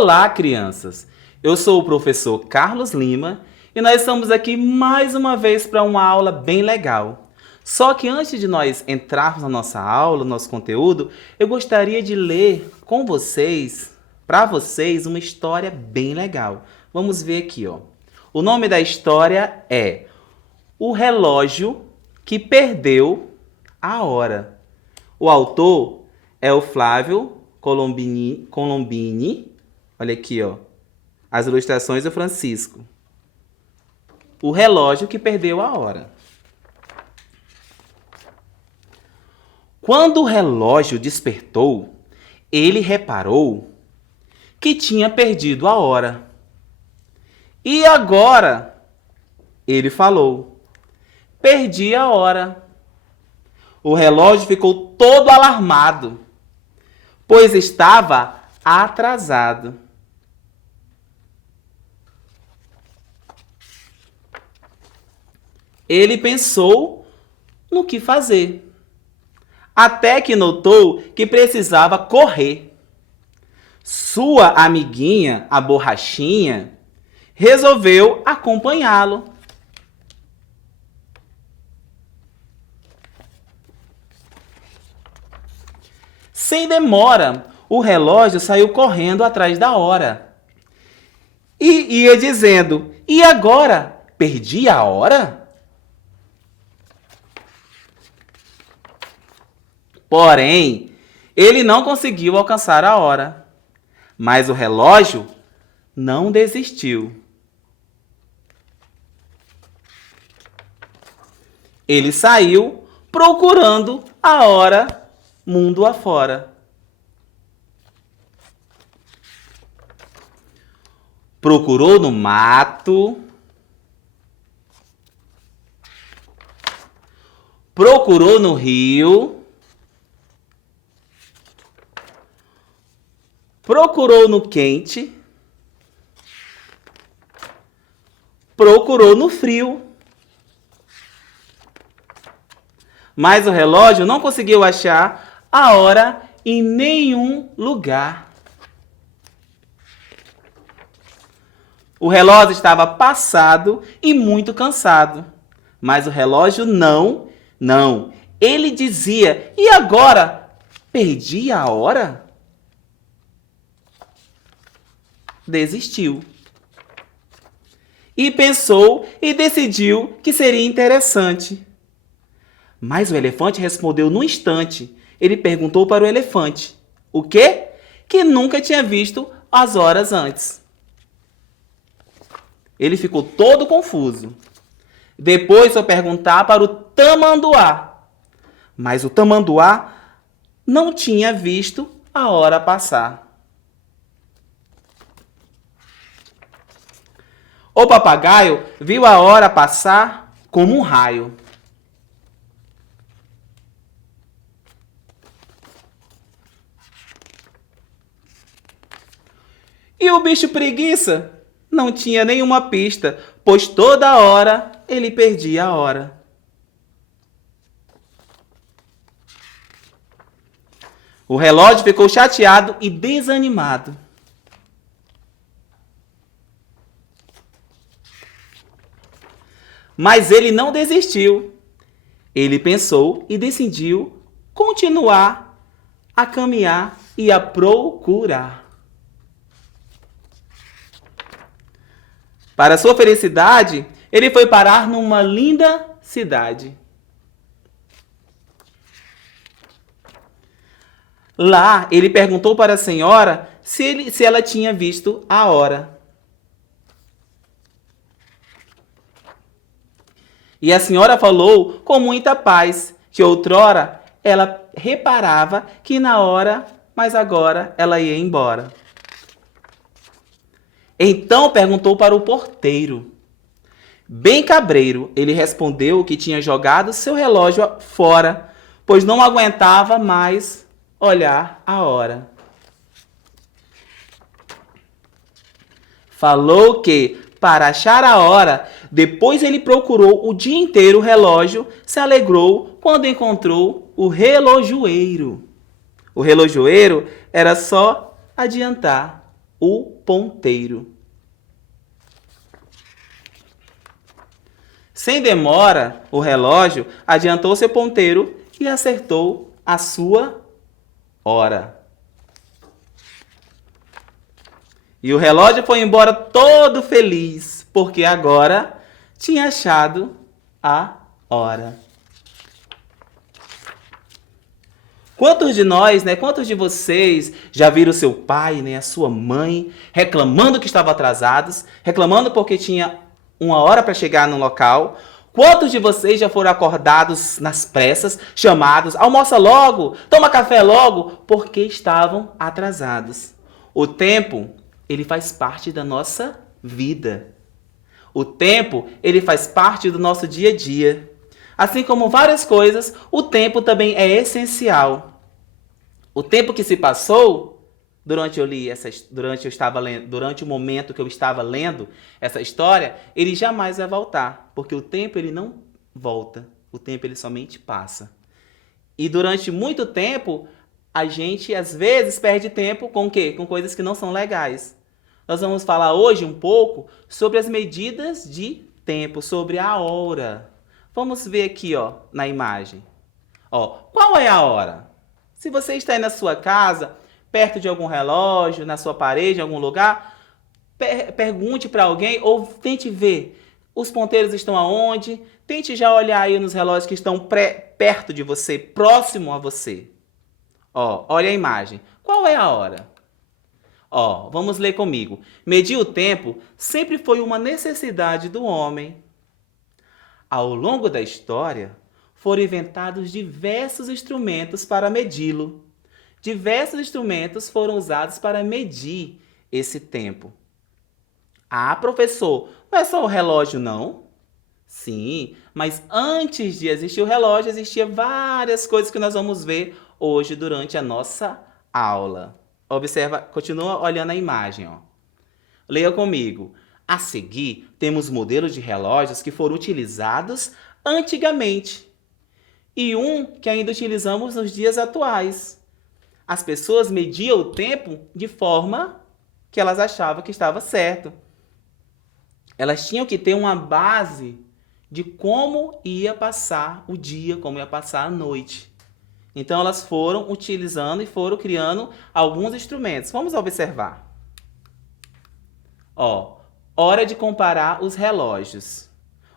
Olá, crianças! Eu sou o professor Carlos Lima e nós estamos aqui mais uma vez para uma aula bem legal. Só que antes de nós entrarmos na nossa aula, no nosso conteúdo, eu gostaria de ler com vocês, para vocês, uma história bem legal. Vamos ver aqui, ó. O nome da história é O Relógio que Perdeu a Hora. O autor é o Flávio Colombini. Olha aqui, ó. As ilustrações do Francisco. O relógio que perdeu a hora. Quando o relógio despertou, ele reparou que tinha perdido a hora. E agora? Ele falou. Perdi a hora. O relógio ficou todo alarmado, pois estava atrasado. Ele pensou no que fazer, até que notou que precisava correr. Sua amiguinha, a borrachinha, resolveu acompanhá-lo. Sem demora, o relógio saiu correndo atrás da hora. E ia dizendo: e agora? Perdi a hora? Porém, ele não conseguiu alcançar a hora. Mas o relógio não desistiu. Ele saiu procurando a hora mundo afora. Procurou no mato. Procurou no rio. Procurou no quente. Procurou no frio. Mas o relógio não conseguiu achar a hora em nenhum lugar. O relógio estava passado e muito cansado. Mas o relógio não. Ele dizia: e agora? Perdi a hora? Desistiu. E pensou e decidiu que seria interessante. Mas o elefante respondeu num instante. Ele perguntou para o elefante: o quê? Que nunca tinha visto as horas antes. Ele ficou todo confuso. Depois foi perguntar para o tamanduá. Mas o tamanduá não tinha visto a hora passar. O papagaio viu a hora passar como um raio. E o bicho preguiça não tinha nenhuma pista, pois toda hora ele perdia a hora. O relógio ficou chateado e desanimado. Mas ele não desistiu. Ele pensou e decidiu continuar a caminhar e a procurar. Para sua felicidade, ele foi parar numa linda cidade. Lá, ele perguntou para a senhora se ela tinha visto a hora. E a senhora falou com muita paz que outrora ela reparava que na hora, mas agora ela ia embora. Então perguntou para o porteiro. Bem cabreiro, ele respondeu que tinha jogado seu relógio fora, pois não aguentava mais olhar a hora. Falou que, para achar a hora, depois ele procurou o dia inteiro o relógio, se alegrou quando encontrou o relojoeiro. O relojoeiro era só adiantar o ponteiro. Sem demora, o relógio adiantou seu ponteiro e acertou a sua hora. E o relógio foi embora todo feliz, porque agora tinha achado a hora. Quantos de nós, quantos de vocês já viram seu pai, a sua mãe, reclamando que estavam atrasados, reclamando porque tinha uma hora para chegar no local? Quantos de vocês já foram acordados nas pressas, chamados, almoça logo, toma café logo, porque estavam atrasados? O tempo, ele faz parte da nossa vida. O tempo, ele faz parte do nosso dia a dia. Assim como várias coisas, o tempo também é essencial. O tempo que se passou durante o momento que eu estava lendo essa história, ele jamais vai voltar, porque o tempo ele não volta, o tempo ele somente passa. E durante muito tempo, a gente às vezes perde tempo com o quê? Com coisas que não são legais. Nós vamos falar hoje um pouco sobre as medidas de tempo, sobre a hora. Vamos ver aqui, na imagem. Qual é a hora? Se você está aí na sua casa, perto de algum relógio, na sua parede, em algum lugar, pergunte para alguém ou tente ver. Os ponteiros estão aonde? Tente já olhar aí nos relógios que estão perto de você, próximo a você. Olha a imagem. Qual é a hora? Vamos ler comigo. Medir o tempo sempre foi uma necessidade do homem. Ao longo da história, foram inventados diversos instrumentos para medi-lo. Diversos instrumentos foram usados para medir esse tempo. Professor, não é só o relógio, não? Sim, mas antes de existir o relógio, existiam várias coisas que nós vamos ver hoje durante a nossa aula. Observa, continua olhando a imagem. Leia comigo. A seguir, temos modelos de relógios que foram utilizados antigamente e um que ainda utilizamos nos dias atuais. As pessoas mediam o tempo de forma que elas achavam que estava certo. Elas tinham que ter uma base de como ia passar o dia, como ia passar a noite. Então, elas foram utilizando e foram criando alguns instrumentos. Vamos observar. Hora de comparar os relógios.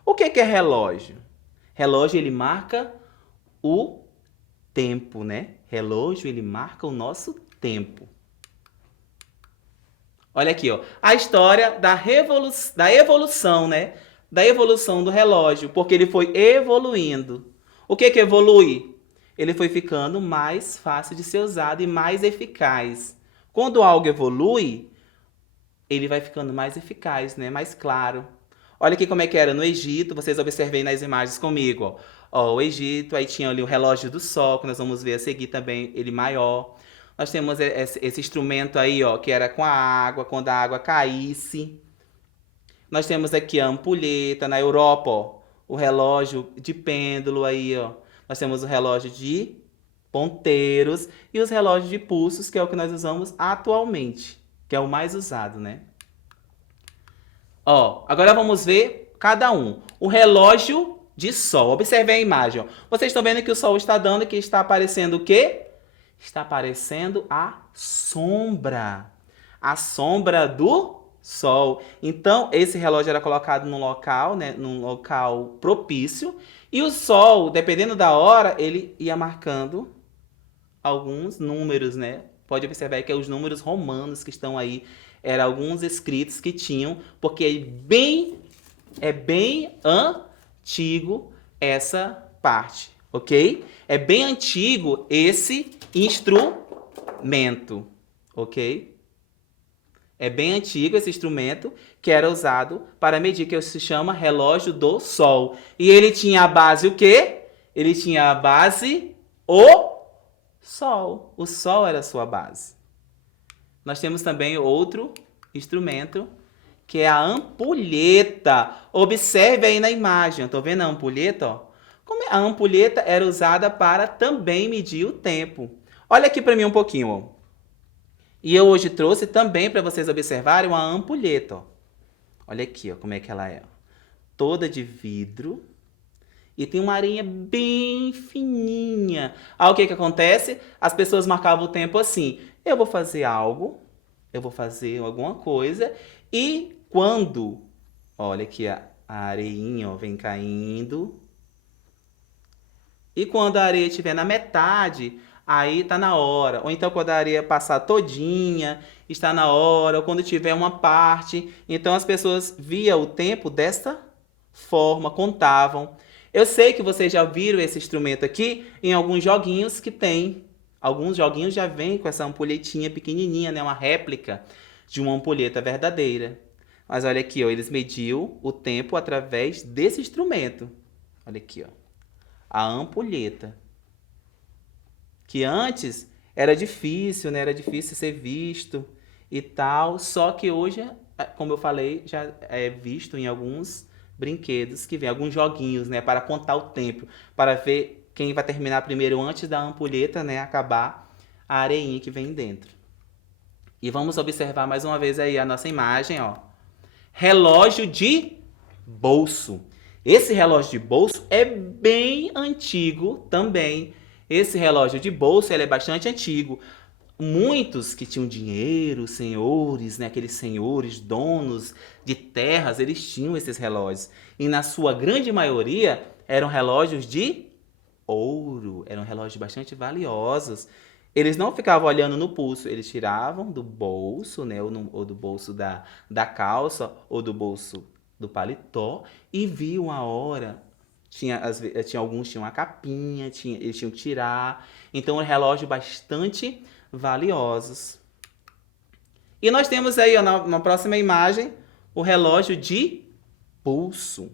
O que é relógio? Relógio, ele marca o tempo, Relógio, ele marca o nosso tempo. Olha aqui, a história da evolução, Da evolução do relógio, porque ele foi evoluindo. O que evolui? Ele foi ficando mais fácil de ser usado e mais eficaz. Quando algo evolui, ele vai ficando mais eficaz, mais claro. Olha aqui como é que era no Egito, vocês observem nas imagens comigo. O Egito, aí tinha ali o relógio do sol, que nós vamos ver a seguir também, ele maior. Nós temos esse instrumento aí, que era com a água, quando a água caísse. Nós temos aqui a ampulheta, na Europa, o relógio de pêndulo aí, Nós temos o relógio de ponteiros e os relógios de pulsos, que é o que nós usamos atualmente, que é o mais usado, Agora vamos ver cada um. O relógio de sol. Observe a imagem, Vocês estão vendo que o sol está dando, que está aparecendo o quê? Está aparecendo a sombra. A sombra do sol. Então, esse relógio era colocado num local propício. E o sol, dependendo da hora, ele ia marcando alguns números, Pode observar que é os números romanos que estão aí. Eram alguns escritos que tinham, porque é bem antigo essa parte, ok? É bem antigo esse instrumento, ok? É bem antigo esse instrumento que era usado para medir, que se chama relógio do sol. E ele tinha a base o quê? Ele tinha a base o sol. O sol era a sua base. Nós temos também outro instrumento, que é a ampulheta. Observe aí na imagem. Estou vendo a ampulheta? Como a ampulheta era usada para também medir o tempo. Olha aqui para mim um pouquinho. E eu hoje trouxe também para vocês observarem uma ampulheta, ó. Olha aqui, ó, como é que ela é. Ó. Toda de vidro e tem uma areinha bem fininha. Aí o que que acontece? As pessoas marcavam o tempo assim: eu vou fazer algo, eu vou fazer alguma coisa e quando, olha aqui a areinha, ó, vem caindo. E quando a areia estiver na metade, aí tá na hora. Ou então quando a areia passar todinha, está na hora. Ou quando tiver uma parte. Então as pessoas via o tempo desta forma, contavam. Eu sei que vocês já viram esse instrumento aqui em alguns joguinhos que tem. Alguns joguinhos já vêm com essa ampulhetinha pequenininha, né? Uma réplica de uma ampulheta verdadeira. Mas olha aqui, ó, eles mediam o tempo através desse instrumento. Olha aqui, ó, a ampulheta. Que antes era difícil, né? Era difícil ser visto e tal. Só que hoje, como eu falei, já é visto em alguns brinquedos que vem, alguns joguinhos, né? Para contar o tempo, para ver quem vai terminar primeiro antes da ampulheta, né? Acabar a areinha que vem dentro. E vamos observar mais uma vez aí a nossa imagem, ó. Relógio de bolso. Esse relógio de bolso é bem antigo também. Esse relógio de bolso ele é bastante antigo. Muitos que tinham dinheiro, senhores, né, aqueles senhores, donos de terras, eles tinham esses relógios. E na sua grande maioria eram relógios de ouro, eram relógios bastante valiosos. Eles não ficavam olhando no pulso, eles tiravam do bolso, né, ou do bolso da calça, ou do bolso do paletó, e viam a hora. Tinha alguns tinham uma capinha, eles tinham que tirar. Então, um relógio bastante valiosos. E nós temos aí, ó, na próxima imagem, o relógio de pulso.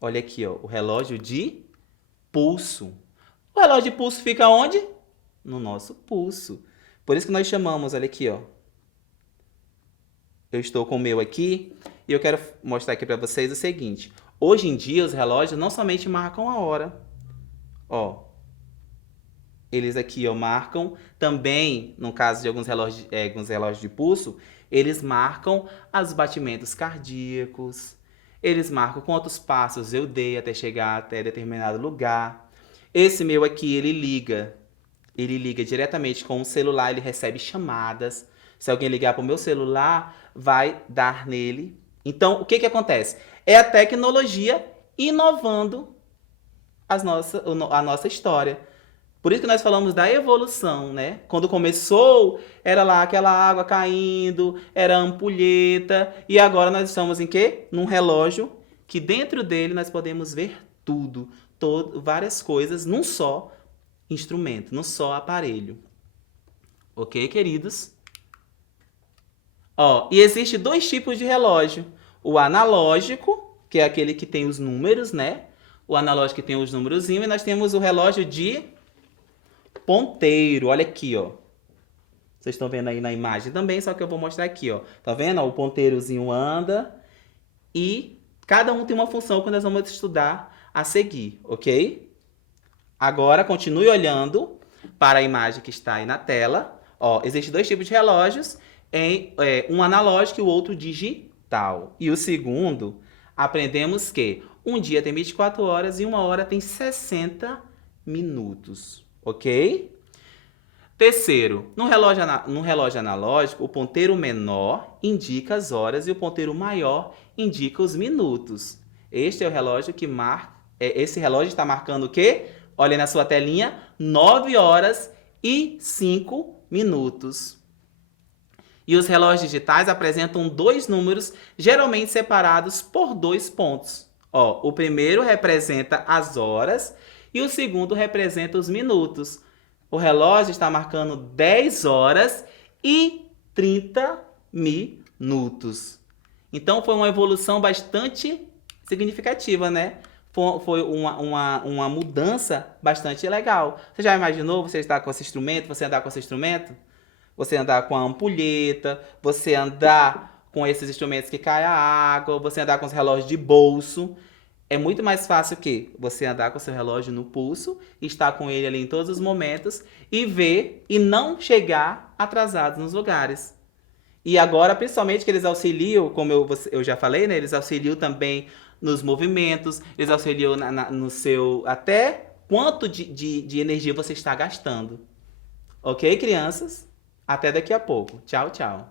Olha aqui, ó, o relógio de pulso. O relógio de pulso fica onde? No nosso pulso. Por isso que nós chamamos, olha aqui, ó. Eu estou com o meu aqui e eu quero mostrar aqui para vocês o seguinte. Hoje em dia, os relógios não somente marcam a hora. Ó, eles aqui, ó, marcam também, no caso de alguns relógios de pulso, eles marcam os batimentos cardíacos, eles marcam quantos passos eu dei até chegar até determinado lugar. Esse meu aqui, ele liga diretamente com o celular, ele recebe chamadas. Se alguém ligar para o meu celular, vai dar nele. Então, o que que acontece? É a tecnologia inovando a nossa história. Por isso que nós falamos da evolução, né? Quando começou, era lá aquela água caindo, era ampulheta, e agora nós estamos em quê? Num relógio que dentro dele nós podemos ver tudo, várias coisas num só instrumento, num só aparelho. Ok, queridos? Ó, e existe dois tipos de relógio. O analógico, que é aquele que tem os números, né? O analógico que tem os númerozinhos, e nós temos o relógio de ponteiro. Olha aqui, ó. Vocês estão vendo aí na imagem também, só que eu vou mostrar aqui, ó. Tá vendo? Ó, o ponteirozinho anda e cada um tem uma função que nós vamos estudar a seguir, ok? Agora, continue olhando para a imagem que está aí na tela. Ó, existem dois tipos de relógios, um analógico e o outro digital. E o segundo, aprendemos que um dia tem 24 horas e uma hora tem 60 minutos, ok? Terceiro, no relógio analógico, o ponteiro menor indica as horas e o ponteiro maior indica os minutos. Este é o relógio que esse relógio está marcando o quê? Olha na sua telinha, 9 horas e 5 minutos. E os relógios digitais apresentam dois números, geralmente separados por 2 pontos. Ó, o primeiro representa as horas e o segundo representa os minutos. O relógio está marcando 10 horas e 30 minutos. Então, foi uma evolução bastante significativa, né? Foi uma mudança bastante legal. Você já imaginou você estar com esse instrumento, você andar com esse instrumento? Você andar com a ampulheta, você andar com esses instrumentos que cai a água, você andar com os relógios de bolso. É muito mais fácil que você andar com seu relógio no pulso, estar com ele ali em todos os momentos e ver e não chegar atrasado nos lugares. E agora, principalmente, que eles auxiliam, como eu já falei, né? Eles auxiliam também nos movimentos, eles auxiliam no seu. Até quanto de energia você está gastando. Ok, crianças? Até daqui a pouco. Tchau, tchau.